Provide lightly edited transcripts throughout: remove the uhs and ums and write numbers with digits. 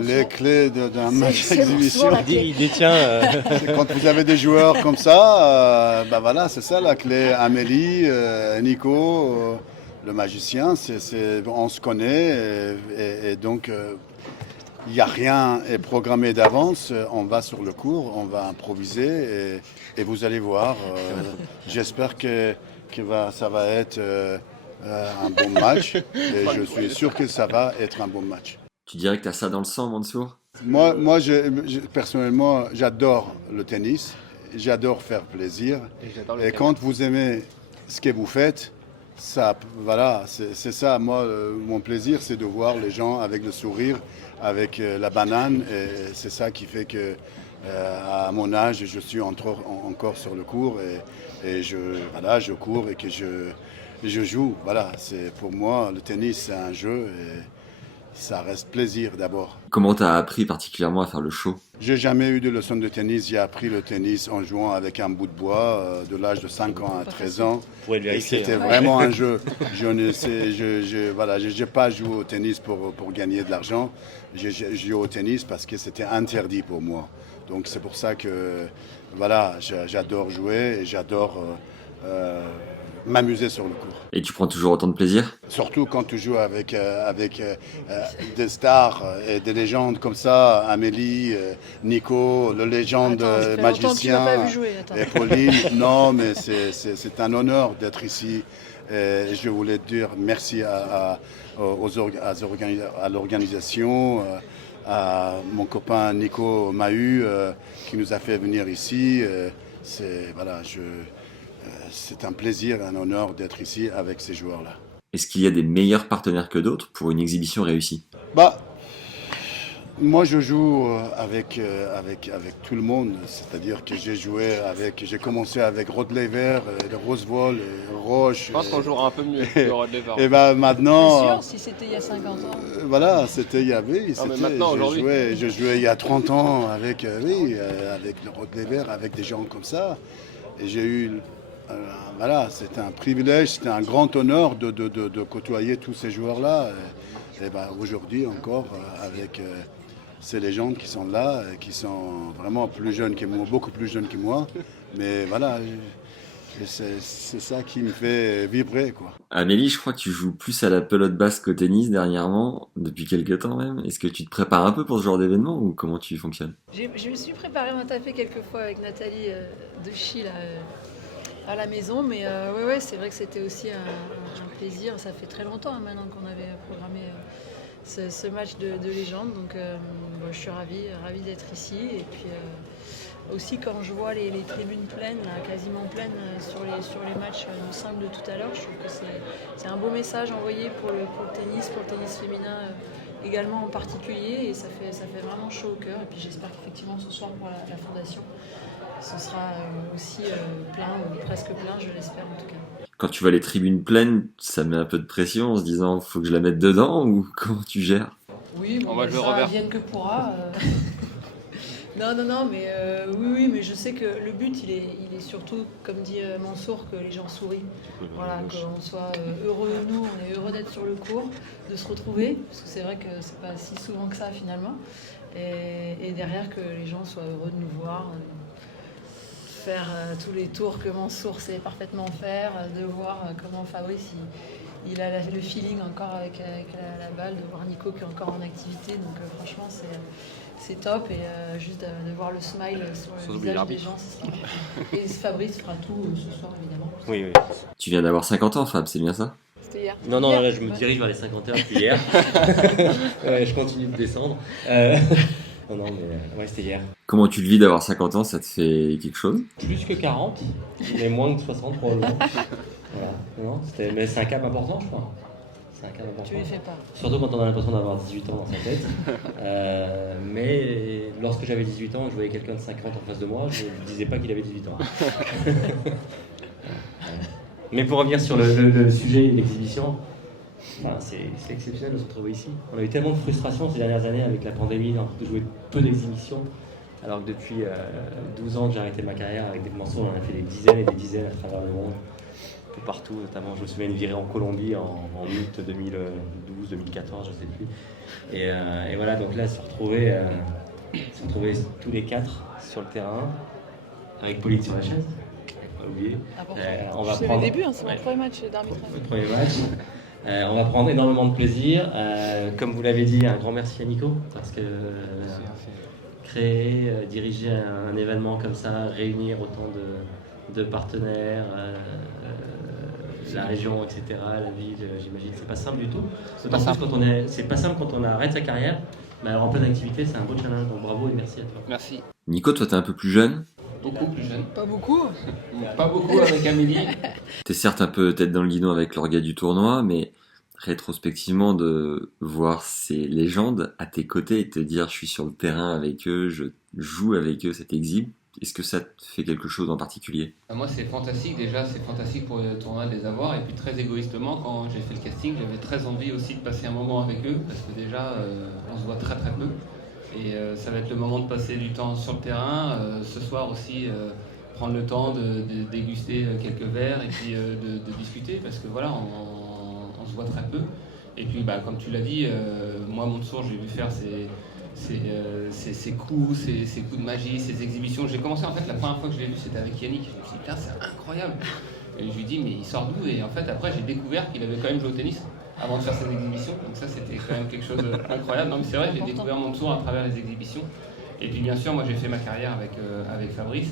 Les clés d'un match d'exhibition. Il détient. Quand vous avez des joueurs comme ça, voilà, c'est ça la clé. Amélie, Nico, le magicien, on se connaît et donc il n'y a rien est programmé d'avance. On va sur le court, on va improviser et vous allez voir. J'espère que ça va être un bon match et je suis sûr que ça va être un bon match. Tu dirais que tu as ça dans le sang, Mansour? Moi personnellement, j'adore le tennis, j'adore faire plaisir. Et quand vous aimez ce que vous faites, ça, voilà, c'est ça. Moi, mon plaisir, c'est de voir les gens avec le sourire, avec la banane. Et c'est ça qui fait que, à mon âge, je suis encore sur le court et je cours et que je joue. Voilà, pour moi, le tennis, c'est un jeu. Et, ça reste plaisir d'abord. Comment tu as appris particulièrement à faire le show? J'ai jamais eu de leçon de tennis. J'ai appris le tennis en jouant avec un bout de bois de l'âge de 5 ans à 13 ans. Et c'était vraiment un jeu. Je n'ai pas joué au tennis pour gagner de l'argent. J'ai joué au tennis parce que c'était interdit pour moi. Donc c'est pour ça que voilà, j'adore jouer et j'adore m'amuser sur le court. Et tu prends toujours autant de plaisir? Surtout quand tu joues avec des stars et des légendes comme ça, Amélie, Nico, le légende magicien et Pauline. Non, mais c'est un honneur d'être ici. Et je voulais dire merci à l'organisation, à mon copain Nico Mahut qui nous a fait venir ici. C'est un plaisir, un honneur d'être ici avec ces joueurs-là. Est-ce qu'il y a des meilleurs partenaires que d'autres pour une exhibition réussie? Moi, je joue avec tout le monde. C'est-à-dire que j'ai commencé avec Rod Laver, Rosewall, Roche. Je pense qu'on jouera un peu mieux que Rod Laver. Et maintenant. C'est sûr, si c'était il y a 50 ans. Voilà, c'était il y avait. Mais maintenant, aujourd'hui. Je jouais il y a 30 ans avec le Rod Laver, avec des gens comme ça. Et j'ai eu. C'était un privilège, c'était un grand honneur de côtoyer tous ces joueurs-là. Et aujourd'hui encore, avec ces légendes qui sont là, qui sont vraiment plus jeunes que moi, beaucoup plus jeunes que moi. Mais voilà, c'est ça qui me fait vibrer, quoi. Amélie, je crois que tu joues plus à la pelote basque qu'au tennis dernièrement, depuis quelques temps même. Est-ce que tu te prépares un peu pour ce genre d'événement ou comment tu fonctionnes? Je me suis préparée, on a tapé quelques fois avec Nathalie de Chi à la maison, mais ouais, c'est vrai que c'était aussi un plaisir. Ça fait très longtemps maintenant qu'on avait programmé ce match de légende, donc je suis ravie d'être ici. Et puis aussi quand je vois les tribunes pleines, là, quasiment pleines sur les matchs simples de tout à l'heure, je trouve que c'est un beau message envoyé pour le tennis féminin également en particulier, et ça fait vraiment chaud au cœur. Et puis j'espère qu'effectivement ce soir pour la fondation, ce sera aussi plein ou presque plein, je l'espère en tout cas. Quand tu vois les tribunes pleines, ça met un peu de pression en se disant faut que je la mette dedans ou comment tu gères? Oui, ça vienne que pourra. Non, mais oui, mais je sais que le but il est surtout, comme dit Mansour, que les gens sourient. Voilà, qu'on soit heureux, nous, on est heureux d'être sur le court, de se retrouver, parce que c'est vrai que c'est pas si souvent que ça finalement. Et derrière que les gens soient heureux de nous voir. Faire tous les tours que Mansour sait parfaitement faire, de voir comment Fabrice il a le feeling encore avec la balle, de voir Nico qui est encore en activité, donc franchement c'est top, et juste de voir le smile sur le visage des gens, c'est ça. Et Fabrice fera tout ce soir évidemment. Oui. Tu viens d'avoir 50 ans, Fab, c'est bien ça? C'était hier. Non, là je me dirige vers les 51 depuis hier. Je continue de descendre. Non, mais ouais, c'était hier. Comment tu le vis d'avoir 50 ans? Ça te fait quelque chose? Plus que 40, mais moins que 60 probablement. Voilà. Non, mais c'est un cap important, je crois. C'est un cap important. Tu les fais pas. Surtout quand on a l'impression d'avoir 18 ans dans sa tête. Mais lorsque j'avais 18 ans et que je voyais quelqu'un de 50 en face de moi, je ne disais pas qu'il avait 18 ans. Mais pour revenir sur le sujet de l'exhibition, c'est exceptionnel de se retrouver ici. On a eu tellement de frustration ces dernières années avec la pandémie, de jouer peu d'exhibitions, alors que depuis 12 ans que j'ai arrêté ma carrière avec des morceaux, on en a fait des dizaines et des dizaines à travers le monde. peu partout, notamment je me souviens d'une virée en Colombie en août 2012, 2014, je sais plus. Et voilà, donc là, se retrouver tous les 4 sur le terrain, avec Pauline sur la chaise, pas oublier. On va C'est prendre... le début, hein, c'est mon premier match d'arbitrage. Le premier match. On va prendre énormément de plaisir. Comme vous l'avez dit, un grand merci à Nico, parce que créer, diriger un événement comme ça, réunir autant de partenaires, la région, etc., la ville, j'imagine, c'est pas simple du tout. C'est pas simple quand on arrête sa carrière, mais alors en pleine activité, c'est un beau challenge. Donc bravo et merci à toi. Merci. Nico, toi, t'es un peu plus jeune. Beaucoup plus jeune. Pas beaucoup. Pas beaucoup avec Amélie. T'es certes un peu tête dans le guidon avec l'orga du tournoi, mais rétrospectivement, de voir ces légendes à tes côtés et te dire je suis sur le terrain avec eux, je joue avec eux, cet exhibe, est-ce que ça te fait quelque chose en particulier? Moi, c'est fantastique déjà, c'est fantastique pour le tournoi de les avoir. Et puis très égoïstement, quand j'ai fait le casting, j'avais très envie aussi de passer un moment avec eux, parce que déjà, on se voit très très peu. Et ça va être le moment de passer du temps sur le terrain. Ce soir aussi, prendre le temps de déguster quelques verres et puis de discuter, parce que voilà, on se voit très peu. Et puis, comme tu l'as dit, moi, Montsour, j'ai vu faire ces coups, ces coups de magie, ces exhibitions. J'ai commencé, en fait, la première fois que je l'ai vu, c'était avec Yannick. Je me suis dit, putain, c'est incroyable. Et je lui dis, mais il sort d'où? Et en fait, après, j'ai découvert qu'il avait quand même joué au tennis avant de faire ses exhibitions. Donc ça, c'était quand même quelque chose d'incroyable. Non, mais c'est vrai, j'ai découvert Montsour à travers les exhibitions. Et puis, bien sûr, moi, j'ai fait ma carrière avec Fabrice.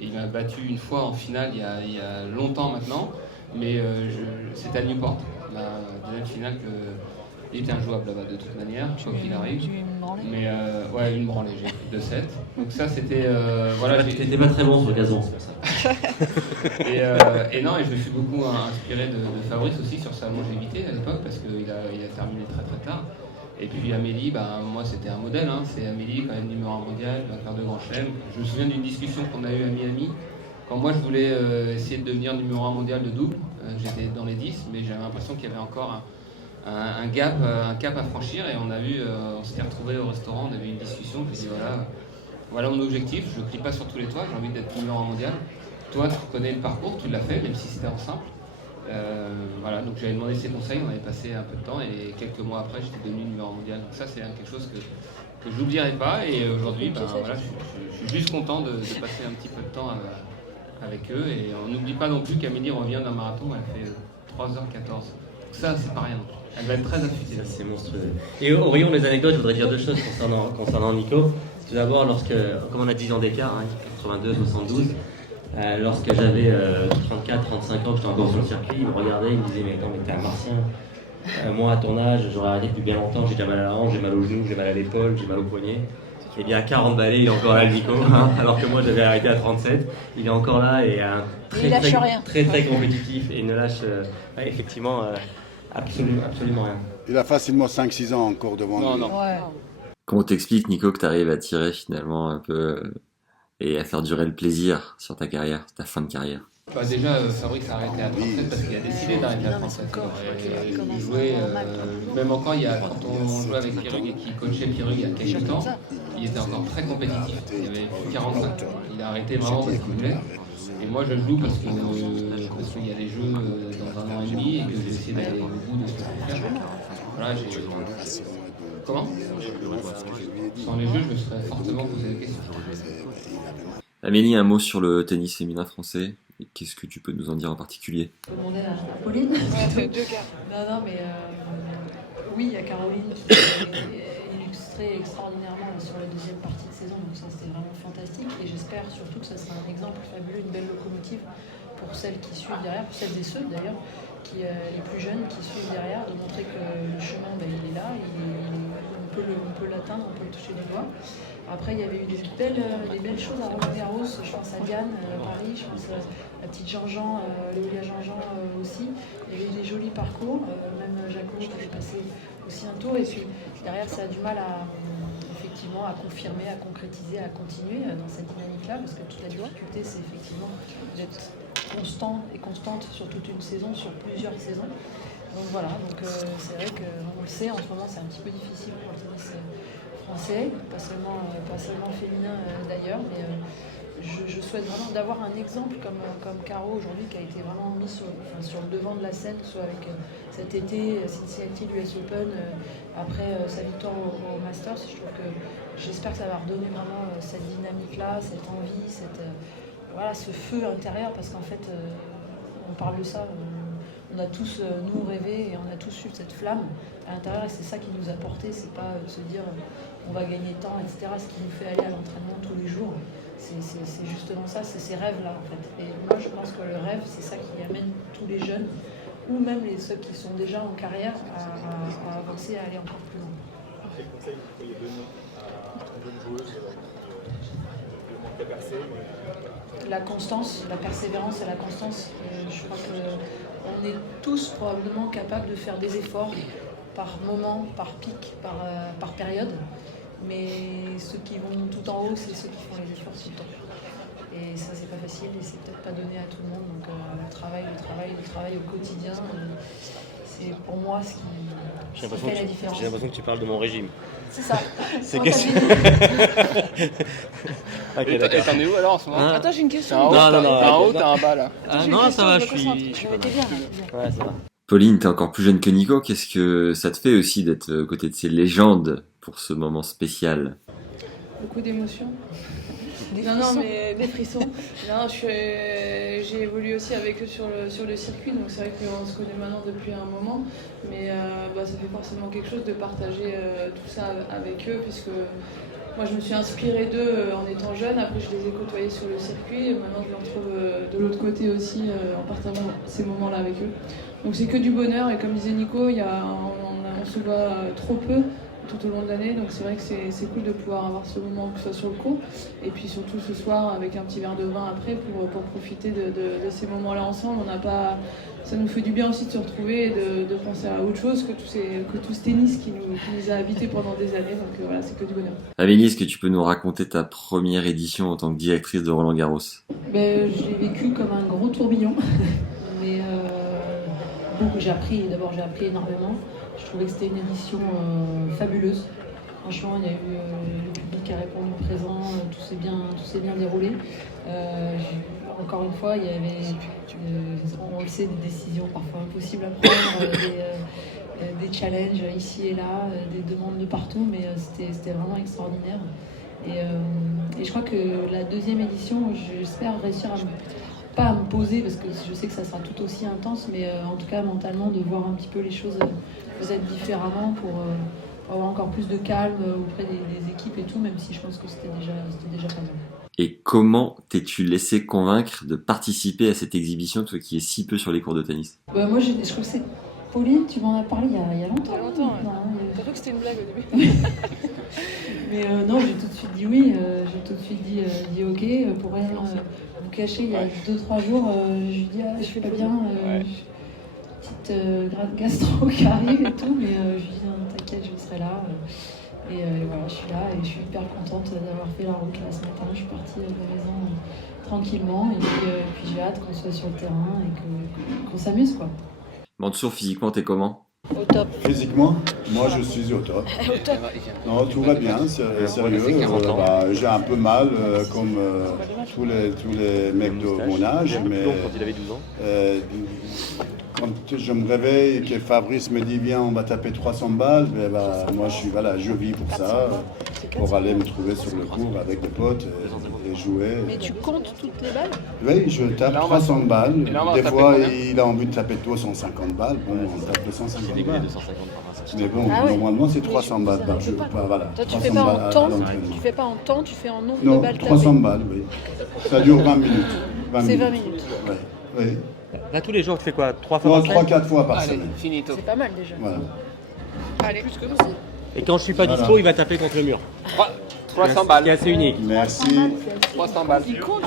Et il m'a battu une fois en finale il y a longtemps maintenant. Mais c'était à Newport, la deuxième finale il était injouable là-bas de toute manière, quoi qu'il arrive. Mais ouais, une branlée, j'ai pris 2-7. Donc ça, c'était... voilà, T'étais pas très bon sur le gazon, c'est pour ça. et non, et je me suis beaucoup inspiré de Fabrice aussi sur sa longévité à l'époque, parce qu'il a terminé très très tard. Et puis Amélie, moi c'était un modèle, hein. C'est Amélie quand même numéro 1 mondial, vainqueur de Grand Chelem. Je me souviens d'une discussion qu'on a eue à Miami, quand moi je voulais essayer de devenir numéro 1 mondial de double. J'étais dans les 10, mais j'avais l'impression qu'il y avait encore un cap à franchir, et on s'était retrouvés au restaurant, on avait une discussion, je lui ai dit voilà mon objectif, je ne plie pas sur tous les toits, j'ai envie d'être numéro 1 mondial. Toi tu connais le parcours, tu l'as fait, même si c'était en simple. Voilà, donc j'avais demandé ses conseils, on avait passé un peu de temps, et quelques mois après j'étais devenu numéro 1 mondial. Donc ça c'est quelque chose que je n'oublierai pas, et aujourd'hui voilà, je suis juste content de passer un petit peu de temps avec eux. Et on n'oublie pas non plus qu'Amélie revient d'un marathon, elle fait 3h14. Ça, c'est pas rien. Elle va être très affûtée. C'est monstrueux. Et au rayon des anecdotes, je voudrais dire deux choses concernant Nico. Tout d'abord, comme on a 10 ans d'écart, 82, 72, lorsque j'avais 34, 35 ans, que j'étais encore sur le circuit, il me regardait, il me disait mais attends, mais t'es un martien. Moi, à ton âge, j'aurais arrêté depuis bien longtemps, j'ai déjà mal à la hanche, j'ai mal au genou, j'ai mal à l'épaule, j'ai mal au poignet. Et bien à 40 balais, il est encore là, le Nico, alors que moi j'avais arrêté à 37. Il est encore là et très compétitif, et il ne lâche effectivement absolument rien. Il a facilement 5-6 ans encore devant lui. Non. Ouais. Comment t'expliques, Nico, que t'arrives à tirer finalement un peu et à faire durer le plaisir sur ta carrière, ta fin de carrière? Déjà, Fabrice a arrêté à 37 parce qu'il a décidé d'arrêter à 37. Il jouait, même encore, quand on jouait avec Pierrug et qui coachait Pierrug il y a quelques temps, il était encore très compétitif. Il avait 45. Il a arrêté vraiment parce qu'il voulait. Et moi, je joue parce qu'il y a des jeux dans 1 an et demi, et que j'ai essayé d'aller au bout de ce que je peux faire. Voilà, Comment? Sans les jeux, je me serais fortement posé des questions. Amélie, un mot sur le tennis féminin français. Qu'est-ce que tu peux nous en dire en particulier? On peut demander à Pauline. Non, mais oui, il y a Caroline qui est illustrée extraordinairement sur la deuxième partie de saison, donc ça c'était vraiment fantastique, et j'espère surtout que ça sera un exemple fabuleux, une belle locomotive pour celles qui suivent derrière, pour celles et ceux d'ailleurs, les plus jeunes qui suivent derrière, de montrer que le chemin il est là, on peut l'atteindre, on peut le toucher du doigt. Après, il y avait eu des belles choses à Roland-Garros, je pense à Diane, Paris, je pense à la petite Jean-Jean, Léolia Jean-Jean aussi. Il y avait eu des jolis parcours, même Jaco qui avait passé aussi un tour. Et puis derrière, ça a du mal effectivement à confirmer, à concrétiser, à continuer dans cette dynamique-là, parce que toute la difficulté, c'est effectivement d'être constant et constante sur toute une saison, sur plusieurs saisons. Donc voilà, c'est vrai qu'on le sait, en ce moment, c'est un petit peu difficile pour le tennis français, pas seulement féminin d'ailleurs, mais je souhaite vraiment d'avoir un exemple comme Caro aujourd'hui qui a été vraiment mis sur le devant de la scène, soit avec cet été Cincinnati l'US Open, après sa victoire au Masters. J'espère que ça va redonner vraiment cette dynamique-là, cette envie, ce feu intérieur, parce qu'en fait, on parle de ça, on a tous, nous, rêvé et on a tous eu cette flamme à l'intérieur, et c'est ça qui nous a porté, c'est pas de se dire on va gagner tant, etc. Ce qui nous fait aller à l'entraînement tous les jours, c'est justement ça, c'est ces rêves-là en fait. Et moi je pense que le rêve, c'est ça qui amène tous les jeunes, ou même ceux qui sont déjà en carrière, à avancer, à aller encore plus loin. Quel conseil vous pourriez donner à une jeune joueuse qui a percé La constance, la persévérance et la constance. Je crois qu'on est tous probablement capables de faire des efforts par moment, par pic, par période. Mais ceux qui vont tout en haut, c'est ceux qui font les efforts tout le temps. Et ça, c'est pas facile et c'est peut-être pas donné à tout le monde. Donc le travail au quotidien, c'est pour moi ce qui fait la différence. J'ai l'impression que tu parles de mon régime. C'est ça. C'est Non, question. Ok, Et d'accord. t'en es où alors en ce moment? Hein? Attends, j'ai une question. T'es en haut, Non, t'es en haut, non. t'es en bas là. Ah, J'ai une non, question, ça va, je je me suis concentre. pas T'es mal. bien. Ouais, ça va. Pauline, t'es encore plus jeune que Nico. Qu'est-ce que ça te fait aussi d'être aux côtés de ces légendes pour ce moment spécial? Beaucoup d'émotions. Des Non, frissons. mais des frissons. Non, j'ai évolué aussi avec eux sur le circuit, donc c'est vrai qu'on se connaît maintenant depuis un moment, mais ça fait forcément quelque chose de partager tout ça avec eux, puisque moi je me suis inspirée d'eux en étant jeune, après je les ai côtoyés sur le circuit, et maintenant je les retrouve de l'autre côté aussi en partageant ces moments-là avec eux. Donc c'est que du bonheur, et comme disait Nico, on se voit trop peu tout au long de l'année, donc c'est vrai que c'est cool de pouvoir avoir ce moment, que ce soit sur le court, et puis surtout ce soir avec un petit verre de vin après pour profiter de ces moments-là ensemble. Ça nous fait du bien aussi de se retrouver et de penser à autre chose que tout ce tennis qui nous a habités pendant des années, donc voilà, c'est que du bonheur. Amélie, est-ce que tu peux nous raconter ta première édition en tant que directrice de Roland Garros? Je l'ai vécu comme un gros tourbillon, mais j'ai appris énormément. Je trouvais que c'était une édition fabuleuse. Franchement, il y a eu le public qui a répondu présent, tout s'est bien déroulé. Encore une fois, il y avait, on le sait, des décisions parfois impossibles à prendre, des challenges ici et là, des demandes de partout, mais c'était vraiment extraordinaire. Et je crois que la deuxième édition, j'espère réussir pas à me poser, parce que je sais que ça sera tout aussi intense, mais en tout cas mentalement de voir un petit peu les choses peut-être différemment pour avoir encore plus de calme auprès des équipes et tout, même si je pense que c'était déjà pas mal. Et comment t'es-tu laissé convaincre de participer à cette exhibition, toi qui es si peu sur les cours de tennis? Moi, je crois que c'est Pauline, tu m'en as parlé il y a longtemps. Il y a longtemps, ouais. Non, J'ai cru que c'était une blague au début. mais non, j'ai tout de suite dit oui, j'ai tout de suite dit ok. Pour rien vous cacher, il y a 2-3 jours, je lui dis je fais pas bien, petite gastro qui arrive et tout, mais je lui dis non, t'inquiète, je serai là. Et voilà, je suis là et je suis hyper contente d'avoir fait la route là ce matin. Je suis partie de la maison tranquillement et puis j'ai hâte qu'on soit sur le terrain et qu'on s'amuse quoi. Mansour, physiquement, t'es comment? Au top. Physiquement, moi je suis au top. Non, tout va bien, c'est sérieux. J'ai un peu mal, comme tous les mecs de mon âge, mais Quand il avait 12 ans. quand je me réveille et que Fabrice me dit viens, on va taper 300 balles, moi je vis pour ça, pour aller me trouver sur le court avec des potes et jouer. Mais tu comptes toutes les balles? Oui, je tape Et là, 300 balles. et là, on va Des taper fois, combien? il a envie de taper 250 balles. Bon, on tape 250 balles. 250 par Mais bon, Ah ouais. normalement, c'est Mais 300 je- balles ça par arrive jeu. pas. Voilà, Toi, tu 300 fais pas balles en à temps, l'entraînement. tu fais pas en temps, tu fais en nombre de Non, balles 300 tapées. balles, oui. Ça dure 20 minutes. C'est 20 minutes. Oui, oui. Là, tous les jours, tu fais quoi? 3 fois Non, par semaine? 3-4 fois par Allez, semaine. finito. C'est pas mal déjà. Voilà. Allez, Et quand je suis pas Voilà. dispo, il va taper contre le mur. 300 Ce qui est balles. assez unique. Merci. 300 balles. il compte.